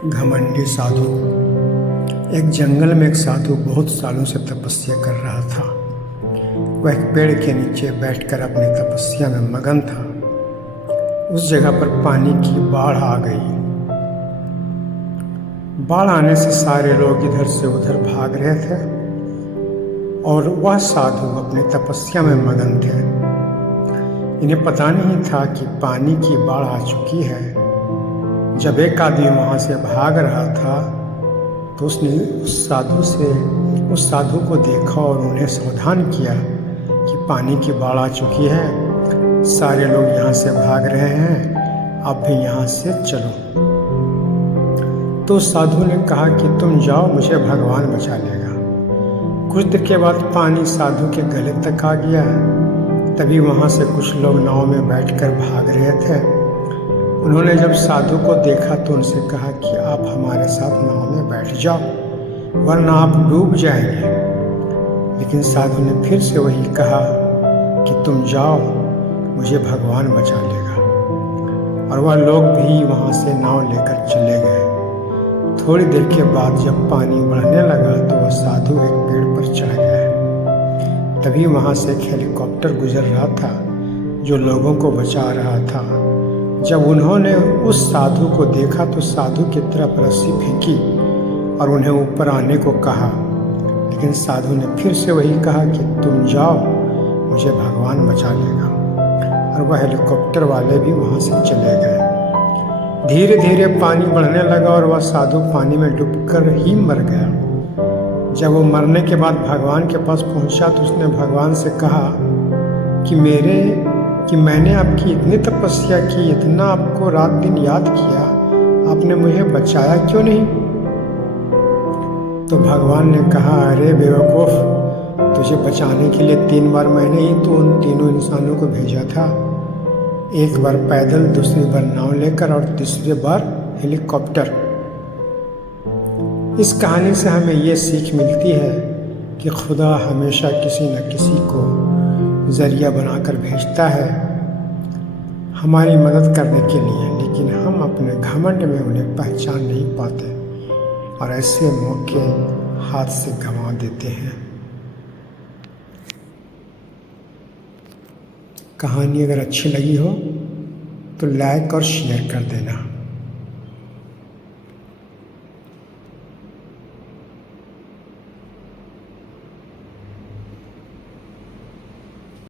घमंडी साधु। एक जंगल में एक साधु बहुत सालों से तपस्या कर रहा था। वह एक पेड़ के नीचे बैठकर अपनी तपस्या में मगन था। उस जगह पर पानी की बाढ़ आ गई। बाढ़ आने से सारे लोग इधर से उधर भाग रहे थे और वह साधु अपनी तपस्या में मगन थे। इन्हें पता नहीं था कि पानी की बाढ़ आ चुकी है। जब एक आदमी वहाँ से भाग रहा था तो उसने उस साधु को देखा और उन्हें सावधान किया कि पानी की बाढ़ आ चुकी है, सारे लोग यहाँ से भाग रहे हैं, आप भी यहाँ से चलो। तो साधु ने कहा कि तुम जाओ, मुझे भगवान बचा लेगा। कुछ देर के बाद पानी साधु के गले तक आ गया। तभी वहाँ से कुछ लोग नाव में बैठकर भाग रहे थे। उन्होंने जब साधु को देखा तो उनसे कहा कि आप हमारे साथ नाव में बैठ जाओ, वरना आप डूब जाएंगे। लेकिन साधु ने फिर से वही कहा कि तुम जाओ, मुझे भगवान बचा लेगा। और वह लोग भी वहाँ से नाव लेकर चले गए। थोड़ी देर के बाद जब पानी बढ़ने लगा तो वह साधु एक पेड़ पर चढ़ गया। तभी वहाँ से एक हेलीकॉप्टर गुजर रहा था जो लोगों को बचा रहा था। जब उन्होंने उस साधु को देखा तो साधु की तरफ रस्सी फेंकी और उन्हें ऊपर आने को कहा। लेकिन साधु ने फिर से वही कहा कि तुम जाओ, मुझे भगवान बचा लेगा। और वह हेलीकॉप्टर वाले भी वहाँ से चले गए। धीरे धीरे पानी बढ़ने लगा और वह साधु पानी में डूबकर ही मर गया। जब वो मरने के बाद भगवान के पास पहुँचा तो उसने भगवान से कहा कि मैंने आपकी इतनी तपस्या की, इतना आपको रात दिन याद किया, आपने मुझे बचाया क्यों नहीं? तो भगवान ने कहा, अरे बेवकूफ़, तुझे बचाने के लिए 3 बार मैंने ही तो उन तीनों इंसानों को भेजा था। एक बार पैदल, दूसरी बार नाव लेकर और तीसरी बार हेलीकॉप्टर। इस कहानी से हमें ये सीख मिलती है कि खुदा हमेशा किसी न किसी को ज़रिया बनाकर भेजता है हमारी मदद करने के लिए, लेकिन हम अपने घमंड में उन्हें पहचान नहीं पाते और ऐसे मौके हाथ से गंवा देते हैं। कहानी अगर अच्छी लगी हो तो लाइक और शेयर कर देना।